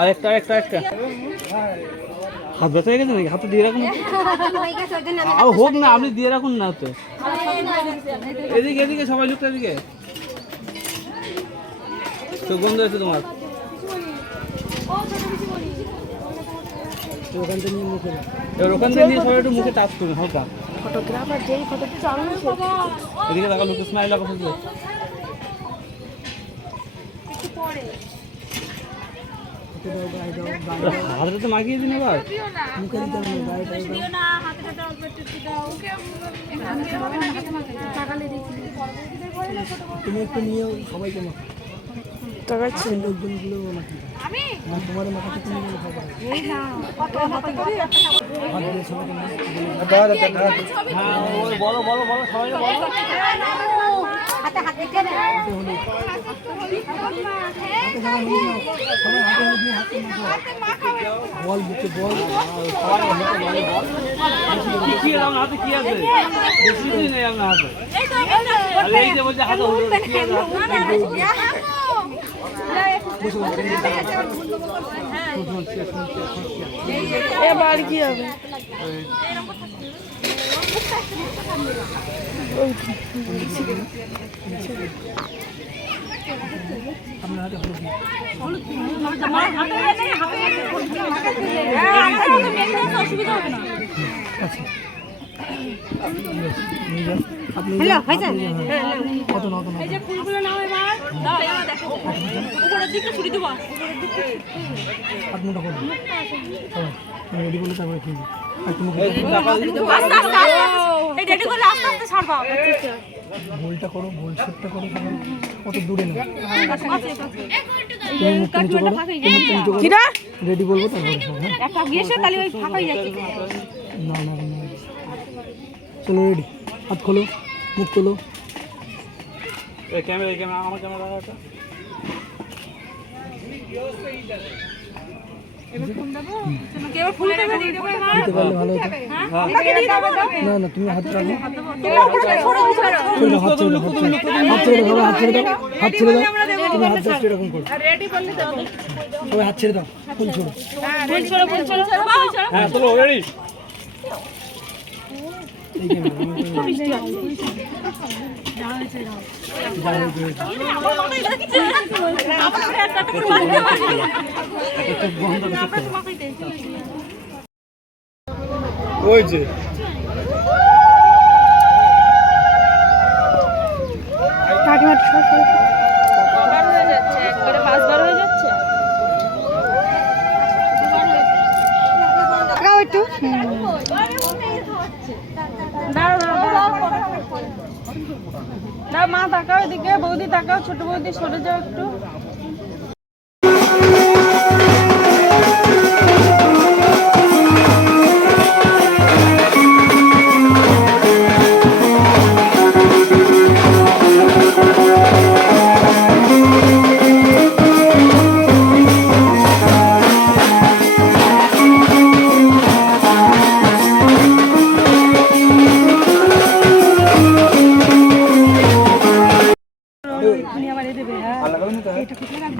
আরেকটা হাত ব্যথা হয়ে গেছে নাকি? হাতে দিয়ে রাখুন, হোক না, আপনি দিয়ে রাখুন না তো। এদিকে সবাই লুকটা, এদিকে চোখ বন্ধ হয়েছে তোমার। ওখান থেকে নিয়ে সবাই একটু মুখে টাচ করুন হালকা। ফটোগ্রাফার যেই ফটোটা চালু এদিকে লাগা, লুকে স্মাইল লাগা থাকলে হাতটা তো মাখিয়ে দিন এবার। তুমি একটু নিয়ে সবাইকে টাকাচ্ছি লোকজনগুলো তোমার মাথাতে তুমি বলো সবাই বল বুকে বল কি হাতে কি আছে? বেশি কিছু নেই আপনার হাতে। এই যে বলছে হাতে এবার কি হবে? আপনার হাতে অসুবিধা হবে না। এই যে ফুলগুলো নাও এবার, দাও এবার দেখো উপরের দিকে ছুরি দেবো। আপনারটা করুন রেডি করলে তারপরে কি রেডি করলে আস্তে আস্তে ছাড়বা। ভুলটা করো, ভুল সেটটা করো, কত দূরে না রেডি বলবো তারপরে একটা গিয়েছে তাহলে ওই ফাঁকাই যাচ্ছে। না চলো রেডি, হাত খোলো, মুখ খোলো। ক্যামেরা আমার ক্যামেরা না তুমি হাত রাখো, হাত ছেড়ে দাও, তুমি হাত জাস্ট এরকম করো, সবাই হাত ছেড়ে দাও, ফুল ছোড়ো। হ্যাঁ চলো রেডি। ওই যে মা তাকাও এদিকে, বৌদি তাকাও, ছোট বৌদি সরে যাও একটু।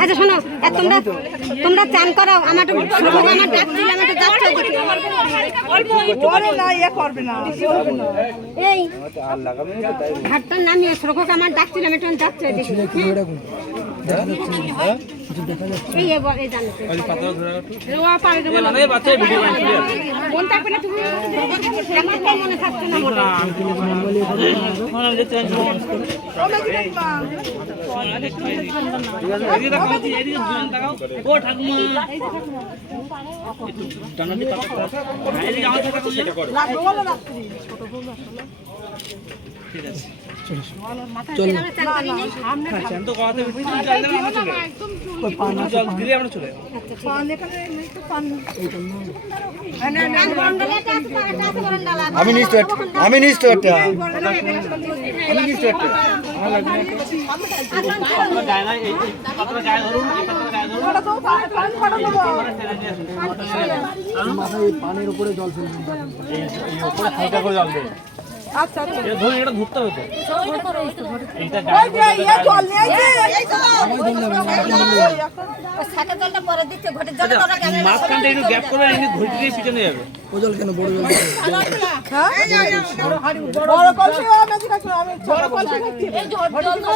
আচ্ছা শোনো, তোমরা চান করো, আমার ডাকছিল, আমার এই ঘাটটার নামিয়ে শ্রোক আমার ডাকছিল, আমি তখন যাচ্ছে মনে থাকছে আমি নিশ্চয় একটা মাথায় পানির উপরে জল ফেলবেন, উপরে হালকা করে জল দেবে। আচ্ছা আচ্ছা এটা ধরুন, এটা ধরতে হবে তো। এইটা ওই যে ইয়ে জল নিয়ে আইছে সাথে জলটা পরে দিচ্ছে ঘটের জলটা তোরা কেন মাঝখানটা একটু গ্যাপ করে এনে ঘুরতে দিয়ে পিছনে যাবে। ও জল কেন বড় জল বড় কলসি আমি খাচ্ছি আমি বড় কলসি খাচ্ছি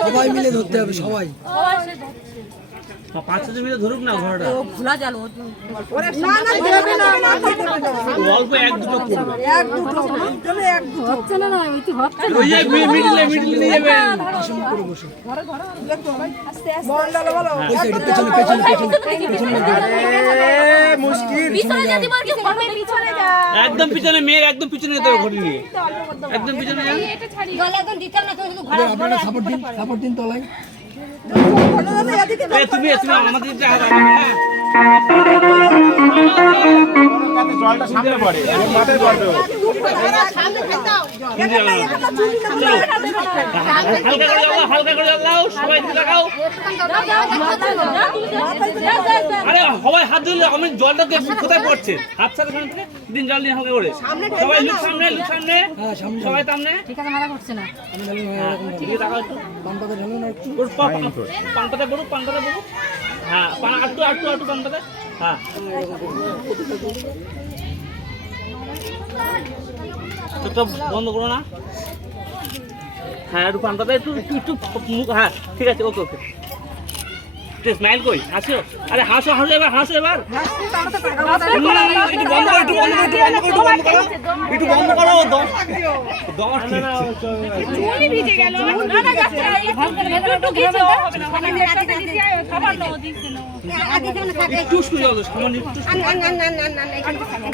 সবাই মিলে ধরতে হবে সবাই 5-6 মিনিট ধরুক না ঘোড়াটা। না না দেবে না না অল্প 1-2 করবে। এক দুটো জলে এক দুটো হচ্ছে না না ওই তো হচ্ছে ওই যে মিডলে নিয়ে যাবেন। আসন করে বসে দেখো ভাই আস্তে আস্তে বন্ডাল বলো ওই সাইডে পেছনে পেছনে পেছনে পিছনে যদি বল কি হবে পিছনে যা একদম পিছনে, মেয়ের একদম পিছনে যেতে হবে ঘড়ি নিয়ে। একদম পিছনে যান। জলে একদম দিতে না তো শুধু আপনারা সাপোর্ট দিন তলায় এ তুমি আমাদের দিকে হাত রাখো, হ্যাঁ। জলটা সামনে পড়ে মাথায় পড়বে ও। হিন্দি বলো। চলো। হালকা করে জ্বালাও, সবাই দিকে লাগাও। আরে সবাই হাত দিলে আমি জলটা দেখবো কোথায় পড়ছে। হাত ছাড়া সামনে থেকে দিন জল নিয়ে হালকা করে। সবাই লুক সামনে। হ্যাঁ সামনে সবাই সামনে। ঠিক আছে মাথা করছে না আমি ঢালুন এরকম ঠিক আছে, তাকাও একটু। বাম পাতা ঢালুন আর একটু পান পাতা বড়। হ্যাঁ, আটটু পান পাতা। হ্যাঁ, চোখটা বন্ধ করো না। হ্যাঁ, একটু পান পাতা একটু মুখ। হ্যাঁ, ঠিক আছে, ওকে। স্মাইল কই, হাসো। আরে হাসো এবার, হাসো এবার। একটু বন্ধ করো। একটু বন্ধ করো। 10 না চুনি ভিজে গেল না না যাচ্ছে একটু ভিজে হবে না মানে একসাথে দিছি খাবার নাও দিছি না আগে যেমন থাকে একটু শুয়ে যাও, সামান্য একটু না এখানে থাকে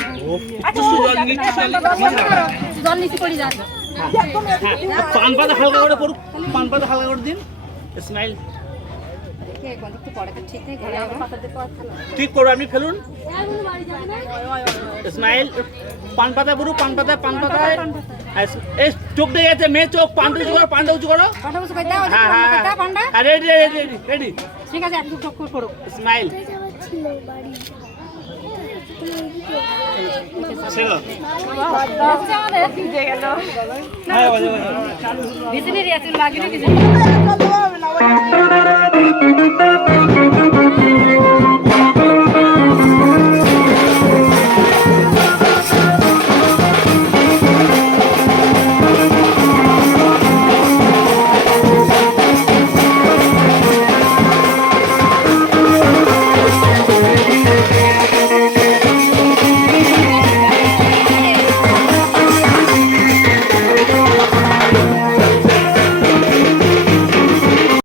একটু শুয়ে যাও, একটু শুয়ে যাও। জল নিচে পড়ে যায় হ্যাঁ, পান পাতা হালকা করে পড়ুক। পান পাতা হালকা করে দিন। স্মাইল দেখে কোন দিকতে পড়ে তো ঠিক নেই ঘরে আমার পাতা দেখো ঠিক করো, আপনি ফেলুন। স্মাইল পান পাতা পড়ুক। পান পাতা। এই চোখ দিয়ে যাচ্ছে, মেয়ে চোখ। পানটা উঁচু করো। পাটা বসে কই দাও হ্যাঁ, পান্ডা রেডি। ঠিক আছে একটু চোখ করো স্মাইল ছেড়ো। আচ্ছা আমাদের ভিজে গেল হ্যাঁ, বাজে। ভিতরে রিয়াতে লাগিয়ে কিছু চলো হবে না